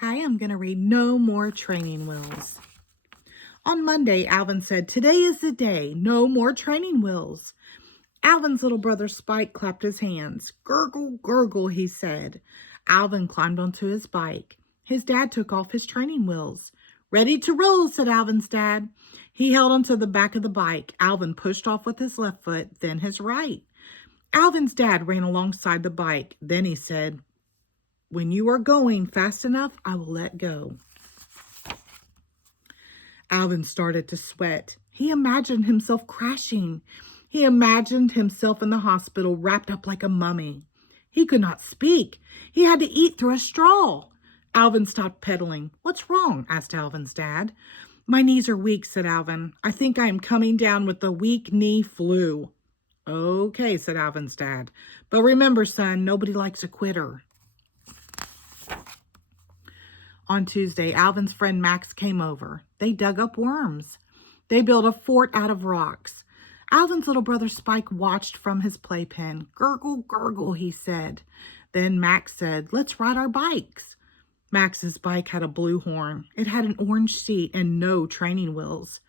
Hi, I'm going to read No More Training Wheels. On Monday, Alvin said, "Today is the day. No more training wheels." Alvin's little brother Spike clapped his hands. "Gurgle, gurgle," he said. Alvin climbed onto his bike. His dad took off his training wheels. "Ready to roll," said Alvin's dad. He held onto the back of the bike. Alvin pushed off with his left foot, then his right. Alvin's dad ran alongside the bike. Then he said, "When you are going fast enough, I will let go." Alvin started to sweat. He imagined himself crashing. He imagined himself in the hospital wrapped up like a mummy. He could not speak. He had to eat through a straw. Alvin stopped pedaling. "What's wrong?" asked Alvin's dad. "My knees are weak," said Alvin. "I think I am coming down with the weak knee flu." "Okay," said Alvin's dad. "But remember, son, nobody likes a quitter." On Tuesday, Alvin's friend Max came over. They dug up worms. They built a fort out of rocks. Alvin's little brother Spike watched from his playpen. "Gurgle, gurgle," he said. Then Max said, "Let's ride our bikes." Max's bike had a blue horn. It had an orange seat and no training wheels.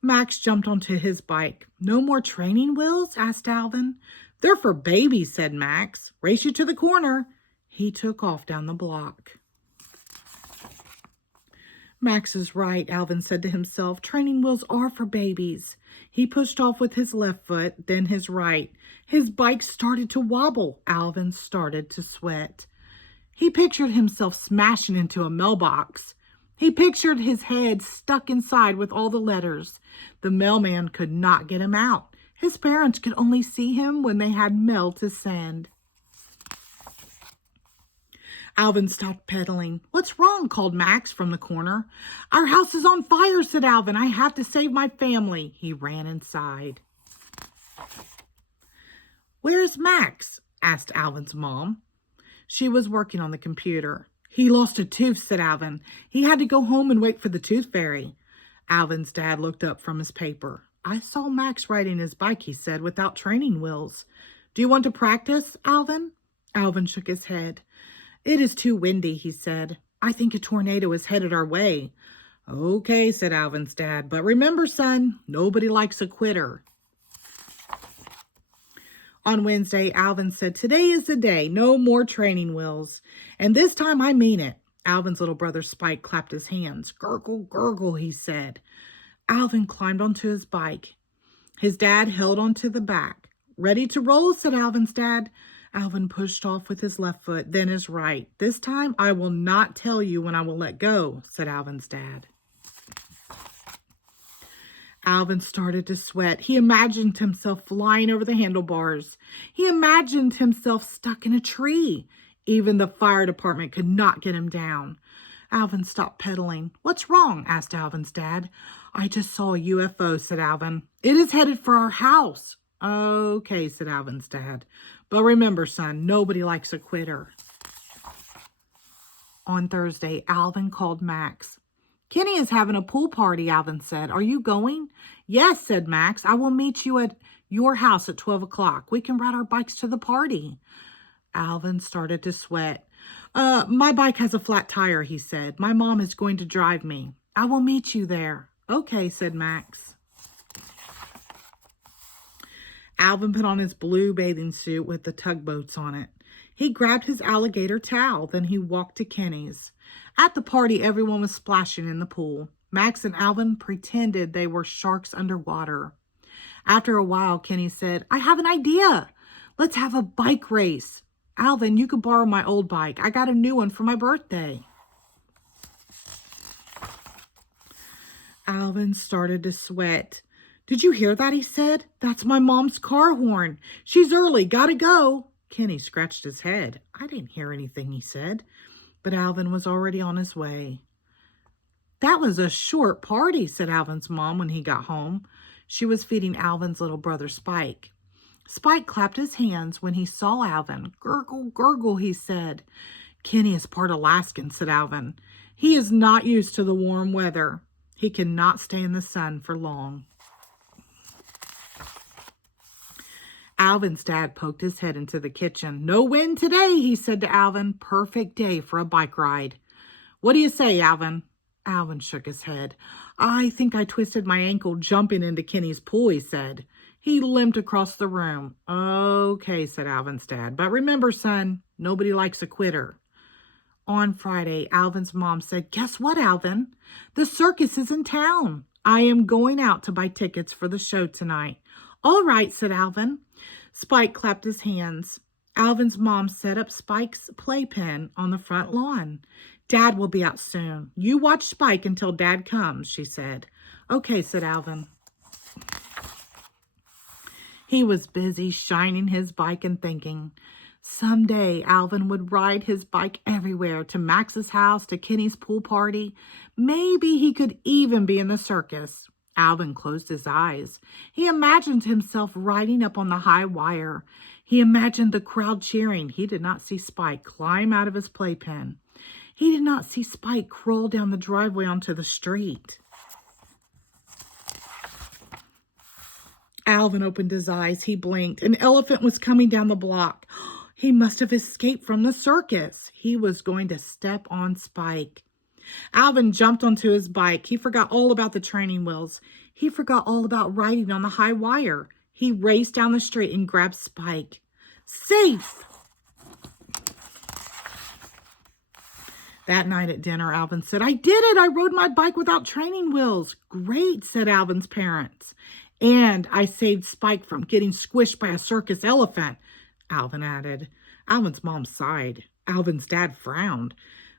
Max jumped onto his bike. "No more training wheels?" asked Alvin. "They're for babies," said Max. "Race you to the corner." He took off down the block. "Max is right," Alvin said to himself. "Training wheels are for babies." He pushed off with his left foot, then his right. His bike started to wobble. Alvin started to sweat. He pictured himself smashing into a mailbox. He pictured his head stuck inside with all the letters. The mailman could not get him out. His parents could only see him when they had mail to send. Alvin stopped pedaling. "What's wrong?" called Max from the corner. "Our house is on fire," said Alvin. "I have to save my family." He ran inside. "Where's Max?" asked Alvin's mom. She was working on the computer. "He lost a tooth," said Alvin. "He had to go home and wait for the tooth fairy." Alvin's dad looked up from his paper. "I saw Max riding his bike," he said, "without training wheels. Do you want to practice, Alvin?" Alvin shook his head. "It is too windy," he said. "I think a tornado is headed our way." "Okay," said Alvin's dad. "But remember, son, nobody likes a quitter." On Wednesday, Alvin said, "Today is the day. No more training wheels. And this time I mean it." Alvin's little brother Spike clapped his hands. "Gurgle, gurgle," he said. Alvin climbed onto his bike. His dad held onto the back. "Ready to roll," said Alvin's dad. Alvin pushed off with his left foot, then his right. "This time I will not tell you when I will let go," said Alvin's dad. Alvin started to sweat. He imagined himself flying over the handlebars. He imagined himself stuck in a tree. Even the fire department could not get him down. Alvin stopped pedaling. "What's wrong?" asked Alvin's dad. "I just saw a UFO," said Alvin. "It is headed for our house." "Okay," said Alvin's dad. "But remember, son, nobody likes a quitter." On Thursday, Alvin called Max. "Kenny is having a pool party," Alvin said. "Are you going?" "Yes," said Max. "I will meet you at your house at 12 o'clock. We can ride our bikes to the party." Alvin started to sweat. My bike has a flat tire," he said. "My mom is going to drive me." "I will meet you there." "Okay," said Max. Alvin put on his blue bathing suit with the tugboats on it. He grabbed his alligator towel, then he walked to Kenny's. At the party, everyone was splashing in the pool. Max and Alvin pretended they were sharks underwater. After a while, Kenny said, "I have an idea. Let's have a bike race. Alvin, you could borrow my old bike. I got a new one for my birthday." Alvin started to sweat. "Did you hear that?" he said. "That's my mom's car horn. She's early. Gotta go." Kenny scratched his head. "I didn't hear anything," he said. But Alvin was already on his way. "That was a short party," said Alvin's mom when he got home. She was feeding Alvin's little brother Spike. Spike clapped his hands when he saw Alvin. "Gurgle, gurgle," he said. "Kenny is part Alaskan," said Alvin. "He is not used to the warm weather. He cannot stay in the sun for long." Alvin's dad poked his head into the kitchen. "No wind today," he said to Alvin. "Perfect day for a bike ride." What do you say, Alvin? Alvin shook his head. I think I twisted my ankle jumping into Kenny's pool, he said. He limped across the room. Okay, said Alvin's dad. But remember, son, nobody likes a quitter. On Friday, Alvin's mom said, Guess what, Alvin? The circus is in town. I am going out to buy tickets for the show tonight. All right, said Alvin. Spike clapped his hands. Alvin's mom set up Spike's playpen on the front lawn. Dad will be out soon. You watch Spike until Dad comes, she said. Okay, said Alvin. He was busy shining his bike and thinking. Someday Alvin would ride his bike everywhere, to Max's house, to Kenny's pool party. Maybe he could even be in the circus. Alvin closed his eyes. He imagined himself riding up on the high wire. He imagined the crowd cheering. He did not see Spike climb out of his playpen. He did not see Spike crawl down the driveway onto the street. Alvin opened his eyes. He blinked. An elephant was coming down the block. He must have escaped from the circus. He was going to step on Spike. Alvin jumped onto his bike. He forgot all about the training wheels. He forgot all about riding on the high wire. He raced down the street and grabbed Spike. Safe! That night at dinner, Alvin said, I did it! I rode my bike without training wheels. Great, said Alvin's parents. And I saved Spike from getting squished by a circus elephant, Alvin added. Alvin's mom sighed. Alvin's dad frowned.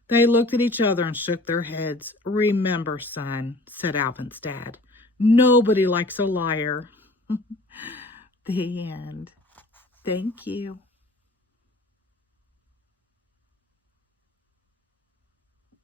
They looked at each other and shook their heads. Remember, son, said Alvin's dad, nobody likes a liar. The end. Thank you.